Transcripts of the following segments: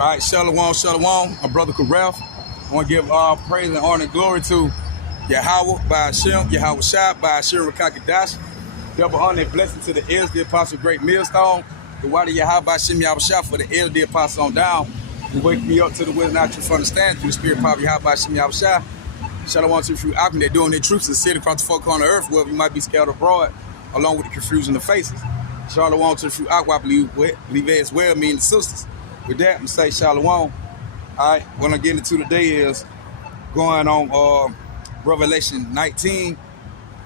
All right, shalom, shalom. My brother Karef. I want to give all praise and honor and glory to Yahweh by Hashem, Yahawashi by Hashem Rakakadash. Double honor and blessing to the elders, the apostle, great millstone. The water Yahweh by Hashem Yahawashi for the elders, the apostle on down. Who wake me up to the wisdom and truth understanding through the spirit power of Yahweh by Hashem Yahawashi. Shalom to the few out there doing their truths in the city across the four corners of the earth, wherever you might be scattered abroad, along with the confusion of faces. Shalom to the few out, I believe as well, me and the sisters. With that, I'm going to say shalom. All right, what I'm getting into today is going on Revelation 19,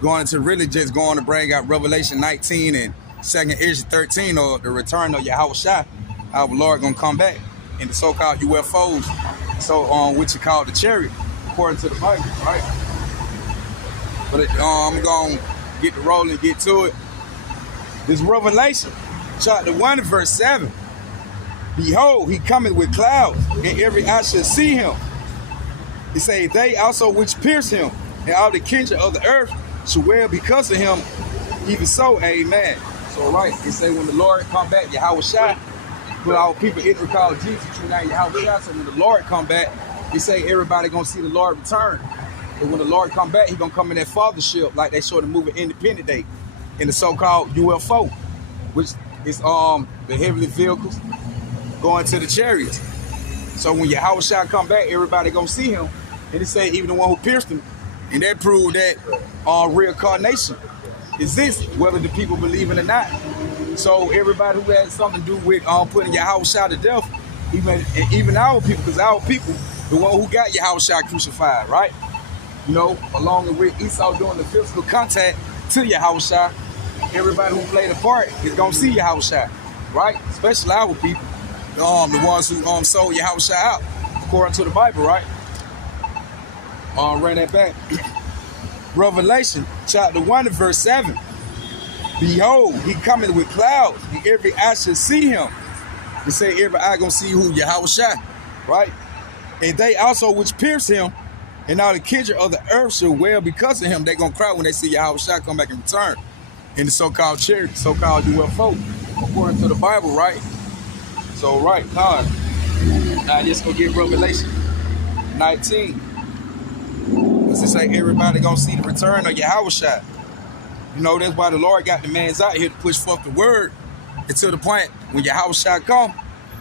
going to really just going to bring out Revelation 19 and 2nd Ezra 13, or the return of Yahawashi, how the Lord going to come back in the so-called UFOs, which you call the chariot, according to the Bible, right? But I'm going to get the roll and get to it. This Revelation, chapter 1 and verse 7. Behold, he cometh with clouds, and every eye shall see him. He say, they also which pierce him, and all the kindred of the earth shall wail because of him. Even so, amen. So, right, he say, when the Lord come back, Yahawashi, put all people Israel call Jesus, true name Yahawashi. So when the Lord come back, he say everybody gonna see the Lord return. But when the Lord come back, he gonna come in that fathership, like they showed the movie Independent Day, in the so-called UFO, which is the heavenly vehicles going to the chariots. So when Yahawashi come back, everybody gonna see him. And he say even the one who pierced him. And that proved that reincarnation exists, whether the people believe it or not. So everybody who had something to do with putting Yahawashi to death, even our people, because our people, the one who got Yahawashi crucified, right? You know, along with Esau doing the physical contact to Yahawashi, everybody who played a part is gonna see Yahawashi, right? Especially our people. The ones who sold Yahawashi out, according to the Bible, right? Ran that back. Revelation, chapter 1 and verse 7. Behold, he cometh with clouds, and every eye shall see him. They say every eye gonna see who? Yahawashi, right? And they also which pierce him, and all the kindred of the earth shall wail because of him. They gonna cry when they see Yahawashi come back and return in the so-called chariot, so-called UFO, according to the Bible, right? So, right, God. Now, just go get Revelation 19. Does it say everybody gonna see the return of Yahawashi? You know, that's why the Lord got the mans out here to push forth the word until the point when Yahawashi come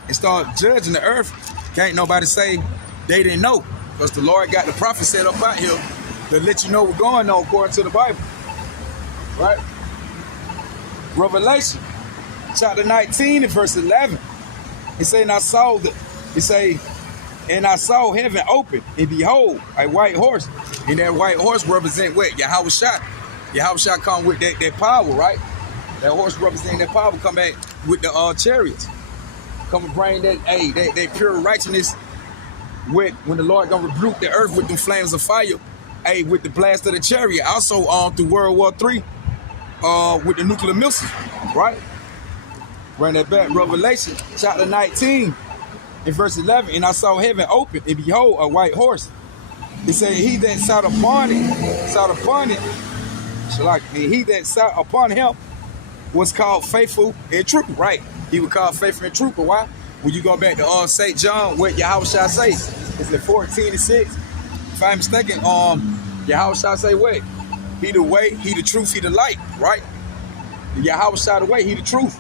and start judging the earth. Can't nobody say they didn't know, because the Lord got the prophet set up out here to let you know what's going on according to the Bible. Right? Revelation chapter 19 and verse 11. It say, and I saw heaven open, and behold, a white horse. And that white horse represent what? Yahawashi. Yahawashi come with that power, right? That horse representing that power, come back with the chariots. Come and bring that pure righteousness with when the Lord gonna rebuke the earth with the flames of fire, with the blast of the chariot. Also through World War III, with the nuclear missiles, right? Bring that back. Revelation chapter 19 in verse 11. And I saw heaven open, and behold, a white horse. It said, he that sat upon it, and he that sat upon him was called faithful and true, right? He was called faithful and true. But why? When you go back to St. John, what Yahawashi say? It's in 14 and 6. If I'm mistaken, Yahawashi say what? He the way, he the truth, he the light, right? Yahawashi the way, he the truth.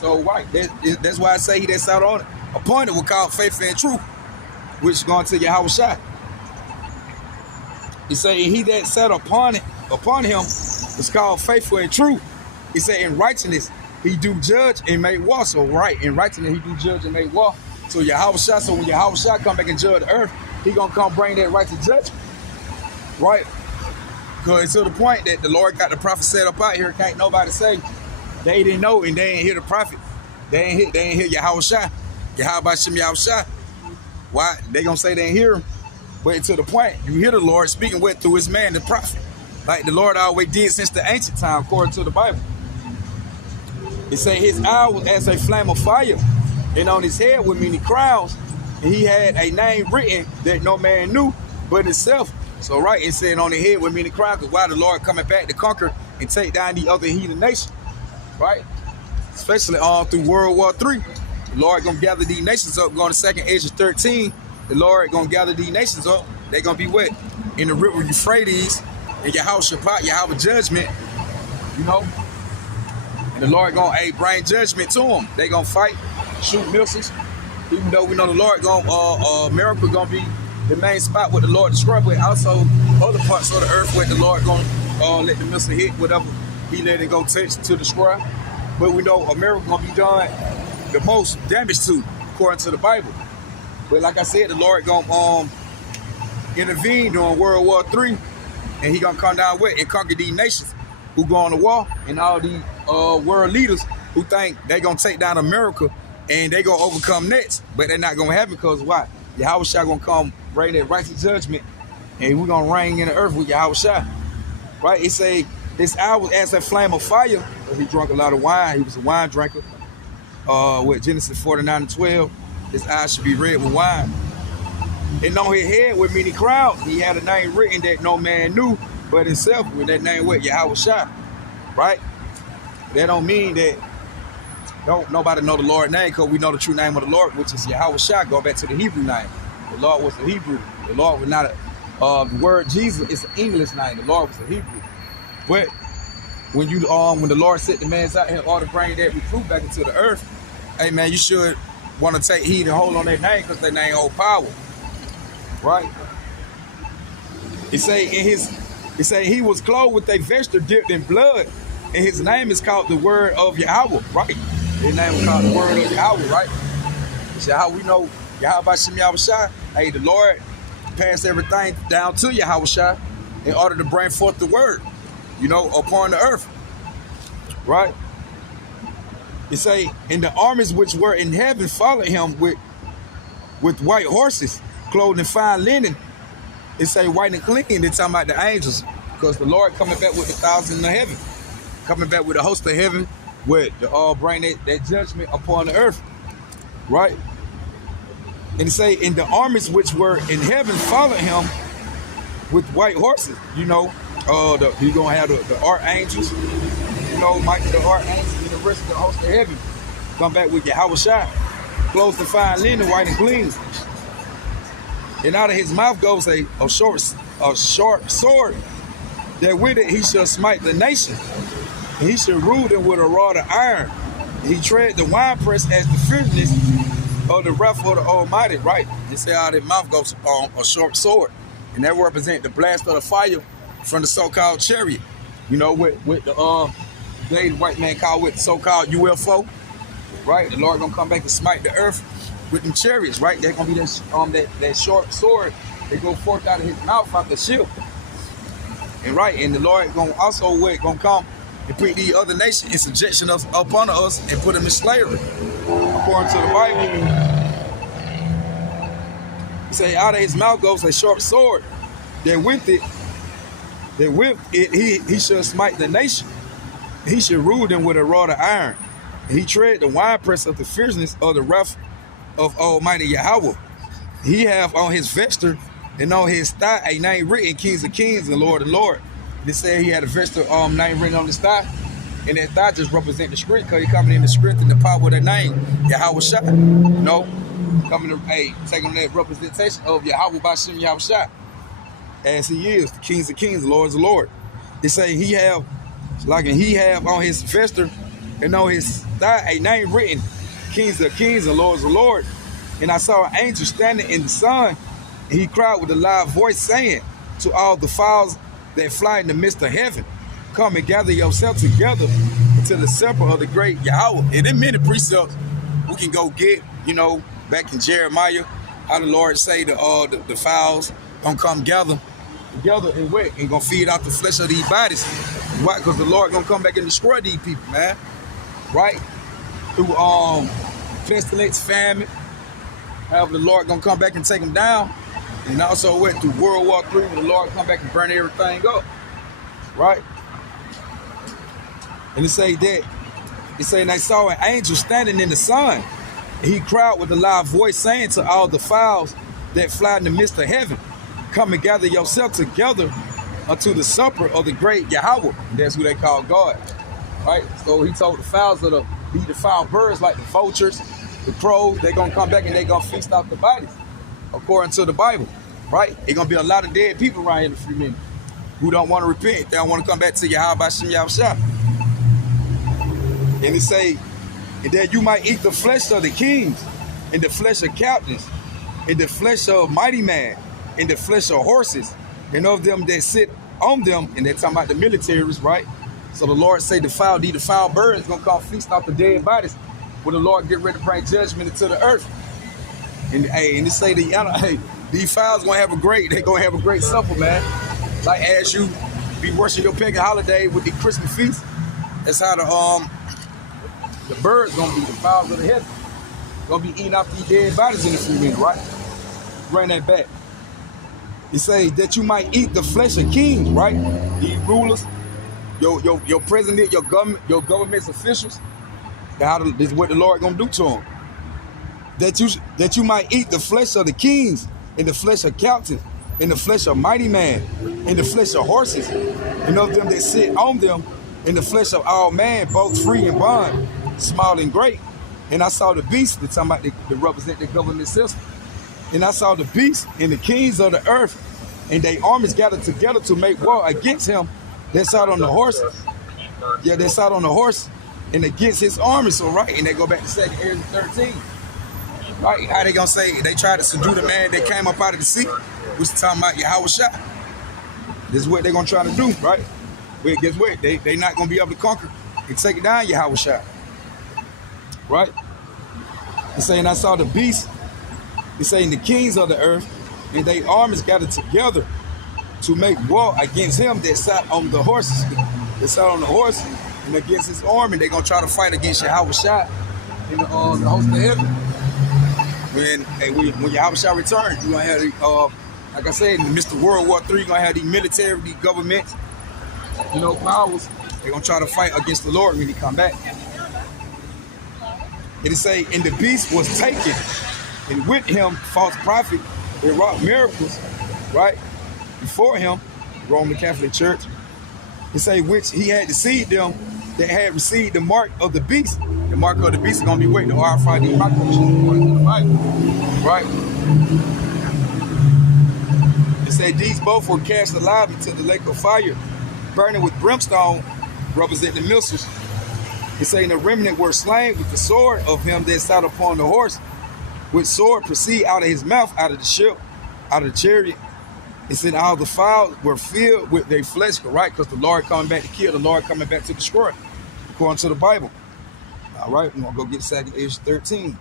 So, right, that's why I say he that sat on it. Upon it was called faithful and true, which is going to Yahawashi. He said, he that sat upon him was called faithful and true. He said, in righteousness he do judge and make war. So, right, in righteousness he do judge and make war. So Yahawashi, so when Yahawashi come back and judge the earth, he gonna come bring that righteous judgment, right? Because to the point that the Lord got the prophet set up out here, can't nobody say they didn't know and they ain't hear the prophet. They ain't hear Yahawashi. Yahawashi. Why? They gonna say they ain't hear him. But to the point, you hear the Lord speaking through his man, the prophet. Like the Lord always did since the ancient time, according to the Bible. It say his eye was as a flame of fire, and on his head were many crowns, and he had a name written that no man knew but himself. So right, it said on the head were many crowns, because why the Lord coming back to conquer and take down the other heathen nation, right? Especially through World War III. The Lord gonna gather these nations up. Going to 2nd Ezra 13. The Lord gonna gather these nations up. They're gonna be what? In the river Euphrates, and Yahweh judgment, you know. And the Lord gonna bring judgment to them. They gonna fight, shoot missiles. Even though we know the Lord gonna America gonna be the main spot where the Lord destroyed, but also other parts of the earth where the Lord gonna let the missile hit whatever He let it go touch to destroy. But we know America gonna be done the most damage to, according to the Bible. But like I said, the Lord gonna intervene during World War III, and He gonna come down with and conquer these nations who go on the war, and all these world leaders who think they gonna take down America and they gonna overcome next, but they're not gonna happen because why? Yahawashi gonna come bring that righteous judgment, and we're gonna reign in the earth with Yahawashi. Right? It say this hour was as a flame of fire, but he drank a lot of wine. He was a wine drinker. With Genesis 49:12, his eyes should be red with wine. And on his head with many crowds, he had a name written that no man knew but himself. With that name, what? Yahawashi. Right? That don't mean that don't nobody know the Lord's name, because we know the true name of the Lord, which is Yahawashi. Go back to the Hebrew name. The Lord was the Hebrew. The Lord was not the word Jesus is an English name. The Lord was a Hebrew. But when you when the Lord set the man's out here in order to bring that recruit back into the earth, hey man, you should want to take heed and hold on that name, because that name hold power. Right? It say he was clothed with a vesture dipped in blood, and his name is called the Word of Yahweh, right? His name is called the Word of Yahweh, right? So how we know Yahawashi? Hey, the Lord passed everything down to Yahawashi in order to bring forth the word, you know, upon the earth, right? It say, and the armies which were in heaven followed him with white horses, clothed in fine linen. It say white and clean. They're talking about the angels, because the Lord coming back with 1,000 of heaven, coming back with a host of heaven, with the bring that judgment upon the earth, right? And it say, and the armies which were in heaven followed him with white horses. You know, you're gonna have the archangels, you know, Michael the archangel, and the rest of the host of heaven come back with Yahawashi, clothed in fine linen, white and clean. And out of his mouth goes a short sword, that with it he shall smite the nation, and he shall rule them with a rod of iron. And he tread the winepress as the fierceness of the wrath of the Almighty, right? They say out of his mouth goes a short sword, and that represents the blast of the fire from the so-called chariot. You know, with the the white man called with the so-called UFO, right? The Lord gonna come back and smite the earth with them chariots, right? They're gonna be that short sword that go forth out of his mouth, out the shield. And right, and the Lord gonna also gonna come and put these other nations in subjection upon us and put them in slavery, according to the Bible. He say, out of his mouth goes a sharp sword, that with it he shall smite the nation. He shall rule them with a rod of iron. And he tread the winepress of the fierceness of the wrath of Almighty Yahweh. He have on his vesture and on his thigh a name written, Kings of Kings and Lord of Lord. They said he had a vesture name written on his thigh, and that thigh just represent the strength, because he coming in the strength and the power of that name, Yahawashi. You know, coming to taking that representation of Yahweh by Shem Yahawashi, as he is the Kings of Kings, the Lords of Lord. They say he have on his vesture and on his thigh a name written, Kings of Kings and Lords of Lord. And I saw an angel standing in the sun, and he cried with a loud voice, saying to all the fowls that fly in the midst of heaven, come and gather yourselves together until the supper of the great Yahweh. And in many precepts we can go get, you know, back in Jeremiah, how the Lord say the fowls gonna come gather together and wet and gonna feed out the flesh of these bodies. Why? Because the Lord gonna come back and destroy these people, man. Right? Through pestilence, famine. However, the Lord gonna come back and take them down. And also went through World War III, when the Lord come back and burn everything up. Right? And it say and they saw an angel standing in the sun. And he cried with a loud voice, saying to all the fowls that fly in the midst of heaven, come and gather yourself together unto the supper of the great Yahweh. And that's who they call God. Right? So he told the fowls to be the foul birds, like the vultures, The crows, they're going to come back and they're going to feast off the bodies, according to the Bible, right? There's going to be a lot of dead people around here in a few minutes who don't want to repent. They don't want to come back to Yahawashi, Yahawashi. And it say, and that you might eat the flesh of the kings, and the flesh of captains, and the flesh of mighty men, and the flesh of horses, and of them that sit on them. And they're talking about the militaries, right? So the Lord say the foul birds gonna come feast off the dead bodies when the Lord get ready to bring judgment into the earth. And and they say these fowls gonna have a great supper, man. Like as you be worshiping your pagan holiday with the Christmas feast, that's how the birds gonna be, the fowls of the heaven. Gonna be eating off these dead bodies in a few minutes, right? Bring that back. He say that you might eat the flesh of kings, right? These rulers, your president, your government's officials. This is what the Lord gonna do to them. That you might eat the flesh of the kings, and the flesh of captains, and the flesh of mighty men, and the flesh of horses, and of them that sit on them, and the flesh of all man, both free and bond, small and great. And I saw the beast, that's talking about they represent the government system. And I saw the beast and the kings of the earth, and they armies gathered together to make war against him that sat on the horses. Yeah, they sat on the horse and against his army. So right, and they go back to 2 Ezra 13. Right, how they gonna say they tried to subdue the man that came up out of the sea, which is talking about Yahawashi. This is what they're gonna try to do, right? But guess what? They not gonna be able to conquer and take it down Yahawashi. Right? He's saying I saw the beast. He's saying the kings of the earth, and they armies gathered together to make war against him that sat on the horses. That sat on the horse, and against his army, they're gonna try to fight against Yahawashi in the host of heaven. When Yahawashi returns, you're gonna have like I said, in Mr. World War III, you're gonna have these military, these governments, powers. They're gonna try to fight against the Lord when he come back. It say, and the beast was taken, and with him false prophet, they wrought miracles, right? Before him, Roman Catholic Church. It say, which he had deceived them that had received the mark of the beast. The mark of the beast is gonna be the RFID microchip, right? It say these both were cast alive into the lake of fire, burning with brimstone, representing the missiles. It say the remnant were slain with the sword of him that sat upon the horse, with sword proceed out of his mouth, out of the ship, out of the chariot. It said all the fowls were filled with their flesh, right? Because the Lord coming back to kill, the Lord coming back to destroy, according to the Bible. All right, we're gonna go get 2 Ezra 13.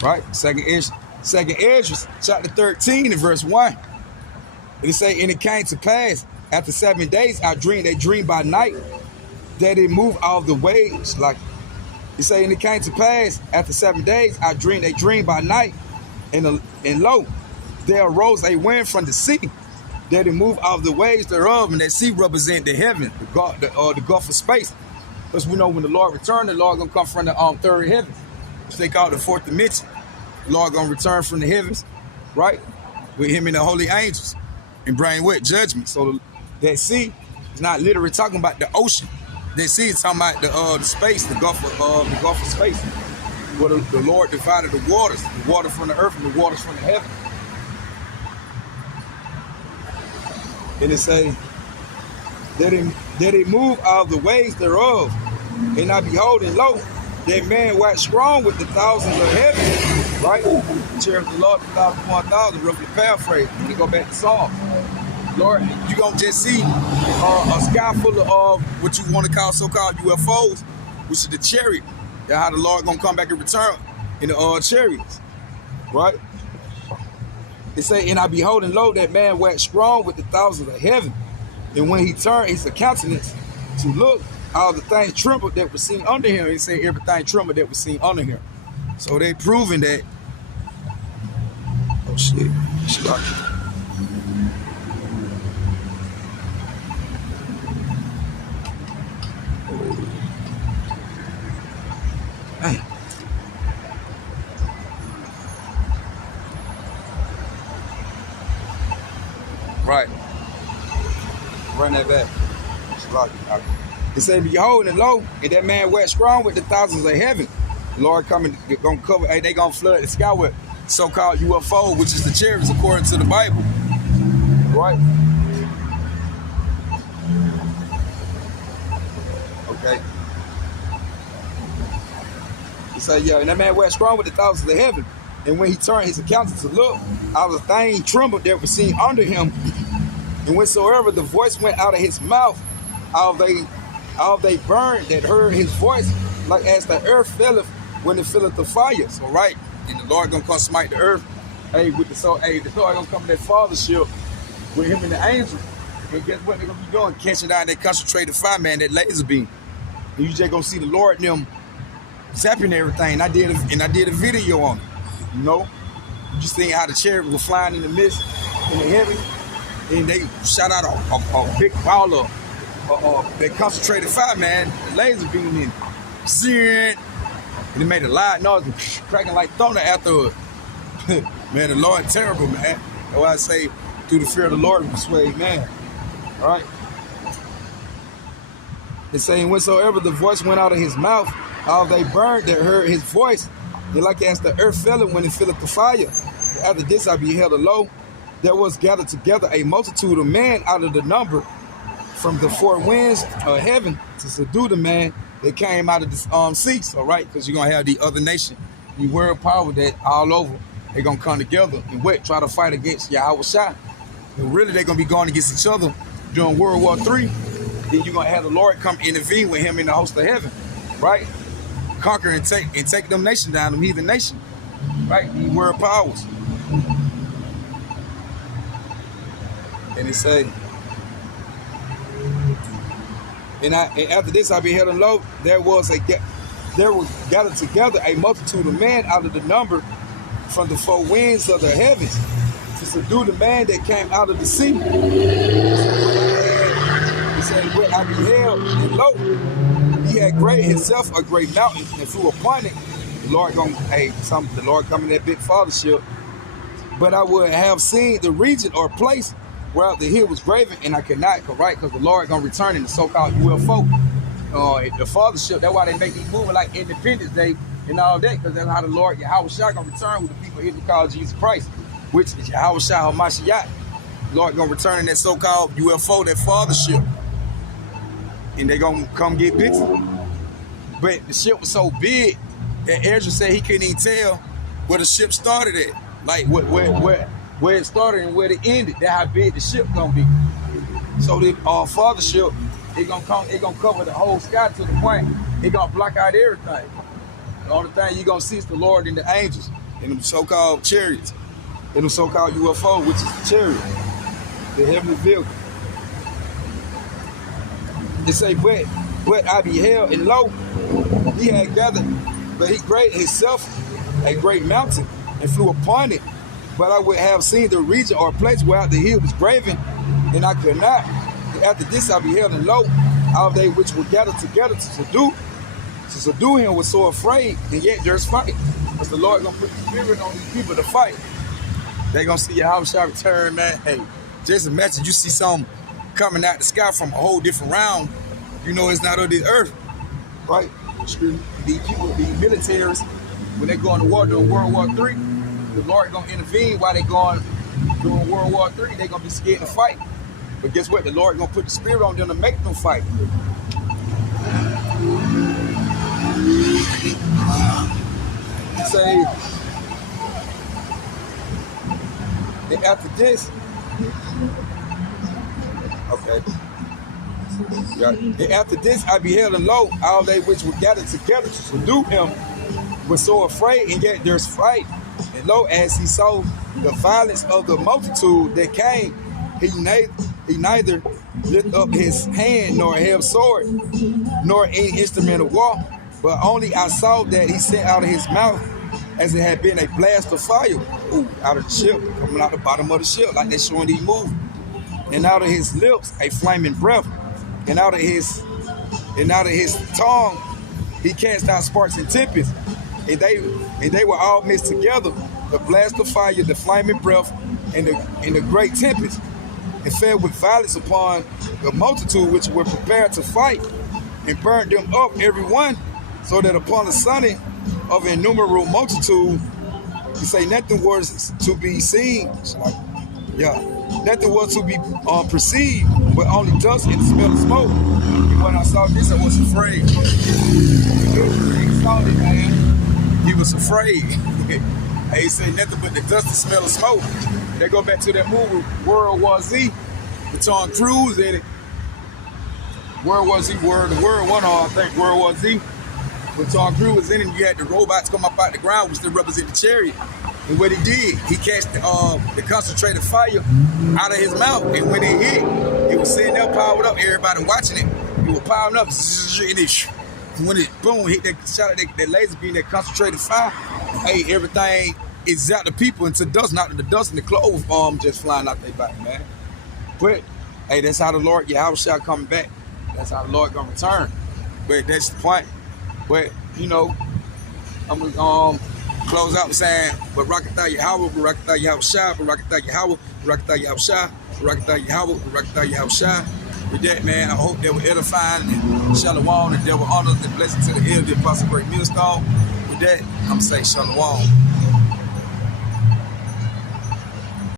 Right, 2 Ezra chapter 13 and verse 1. It say, and it came to pass after 7 days I dreamed a dream by night that it moved out of the waves. Like it say, and it came to pass after 7 days I dreamed a dream by night, and lo, there arose a wind from the sea that it moved out of the waves thereof, and that sea represent the heaven, the Gulf of space. Because we know when the Lord return, the Lord gonna come from the third heaven, which they call the fourth dimension. The Lord gonna return from the heavens, right, with him and the holy angels, and bring what? Judgment. So that sea is not literally talking about the ocean. That sea is talking about the space, the Gulf of space, where the Lord divided the water from the earth and the waters from the heaven. And it say that it moved out of the waves thereof, and I behold, and lo, that man waxed strong with the thousands of heaven, right? Cherish the Lord 1,000, roughly paraphrase. When you go back to Psalm, Lord, you gonna just see a sky full of what you want to call so-called UFOs, which is the chariot. That's how the Lord gonna come back and return in the chariots, right? It say, and I behold, and lo, that man waxed strong with the thousands of heaven, and when he turned his countenance to look, all the things trembled that were seen under him. He said everything trembled that was seen under him. So they proving that. Oh shit. Hey. Right. Run that back. It said, behold, and lo, and that man went strong with the thousands of heaven. The Lord coming, gonna cover, hey, they gonna flood the sky with so-called UFO, which is the chariots according to the Bible. Right? Okay. He said, yeah, and that man went strong with the thousands of heaven. And when he turned his countenance to look, all the thing trembled that was seen under him. And whensoever the voice went out of his mouth, all they burned that heard his voice, like as the earth filleth when it filleth the fire. So right, and the Lord gonna come smite the earth. Hey, the Lord gonna come in that fathership with him and the angel. And guess what they're gonna be doing? Catching out that concentrated fire, man, that laser beam. And you just gonna see the Lord and them zapping everything. I did a video on it. You know? You just seeing how the chariot was flying in the mist, in the heaven, and they shot out a big ball of that concentrated fire, man, the laser beam in it. And it made a loud noise, cracking like thunder afterwards. Man, the Lord terrible, man. That's why I say, through the fear of the Lord, we persuade man. All right? It's saying, whensoever the voice went out of his mouth, all they burned that heard his voice, and like as the earth filleth when it filleth the fire. After this I beheld, lo, there was gathered together a multitude of men out of the number from the four winds of heaven to subdue the man that came out of the seas, all right? Because you're going to have the other nation, the world power that all over, they're going to come together and try to fight against Yahawashi. And really, they're going to be going against each other during World War III. Then you're going to have the Lord come intervene with him in the host of heaven, right? Conquer and take them nation down, them heathen nation, right? The world powers. And it say, and after this I beheld, and lo, there was gathered together a multitude of men out of the number from the four winds of the heavens to subdue the man that came out of the sea. He said, what I beheld, and lo, he had great himself a great mountain, and flew upon it. The Lord the Lord coming that big fathership. But I would have seen the region or place where the hill was graven, and I could not, right? Because the Lord gonna return in the so-called UFO, the fathership. That's why they make it moving like Independence Day and all that, because that's how the Lord Yahawashi gonna return with the people here to call Jesus Christ, which is Yahawashi HaMashiach. The Lord gonna return in that so-called UFO, that fathership, and they gonna come get busy. But the ship was so big that Ezra said he couldn't even tell where the ship started at, like where it started and where it ended. That's how big the ship gonna be. So the fathership, it gonna cover the whole sky to the point it gonna block out everything. The only thing you gonna see is the Lord and the angels and them so-called chariots and them so-called UFO, which is the chariot, the heavenly vehicle. It say, but I beheld, and lo, he had gathered, but he great himself a great mountain, and flew upon it. But I would have seen the region or place where the hill was graven, and I could not. And after this I beheld, and lo, all they which were gathered together to subdue him was so afraid, and yet there's fight. Because the Lord gonna put the spirit on these people to fight. They gonna see Yahawashi return, man. Hey, just imagine you see something coming out the sky from a whole different realm. You know it's not of this earth, right? These people, these militaries, when they go into war during World War III, the Lord gonna intervene while they going during World War III. They gonna be scared to fight. But guess what? The Lord gonna put the spirit on them to make them fight. Say, and after this, okay. Yeah. And after this I beheld, and lo, all they which were gathered together to subdue him were so afraid, and yet there's fight. And lo, as he saw the violence of the multitude that came, he neither lift up his hand nor held sword, nor any instrument of war, but only I saw that he sent out of his mouth as it had been a blast of fire, out of the ship, coming out the bottom of the ship, like they're showing these movies. And out of his lips a flaming breath, and out of his tongue he cast out sparks and tempests, and they were all mixed together, the blast of fire, the flaming breath, and the great tempest. and fed with violence upon the multitude which were prepared to fight, and burnt them up every one, so that upon the son of an innumerable multitude, you say nothing was to be seen. Yeah, nothing was to be perceived, but only dust and the smell of smoke. And when I saw this, I was afraid. He saw it, man. He was afraid. He said nothing but the dust and smell of smoke. They go back to that movie, World War Z, with Tom Cruise in it. World War Z, the World War I think, World War Z. When Tom Cruise was in it, you had the robots come up out the ground, which they represent the chariot. And what he did, he catch the concentrated fire out of his mouth. And when it hit, it was sitting there powered up, everybody watching it. It was powering up, and when it boom hit that shot of that laser beam, that concentrated fire, hey, everything is out the people into dust, not the dust and the clothes just flying out their body, man. But hey, that's how the Lord Yahawashi coming back. That's how the Lord gonna return. But that's the point. But you know, I'm gonna close out with saying, Barakatah Yahweh, Barakatah Yahawashi, Barakatah Yahweh, Barakatah Yahawashi, Barakatah Yahweh, Barakatah Yahawashi. With that, man, I hope they were edifying and shalom, and they were honors and blessings to the elder, Apostle Great Millstone. With that, I'm saying shalom.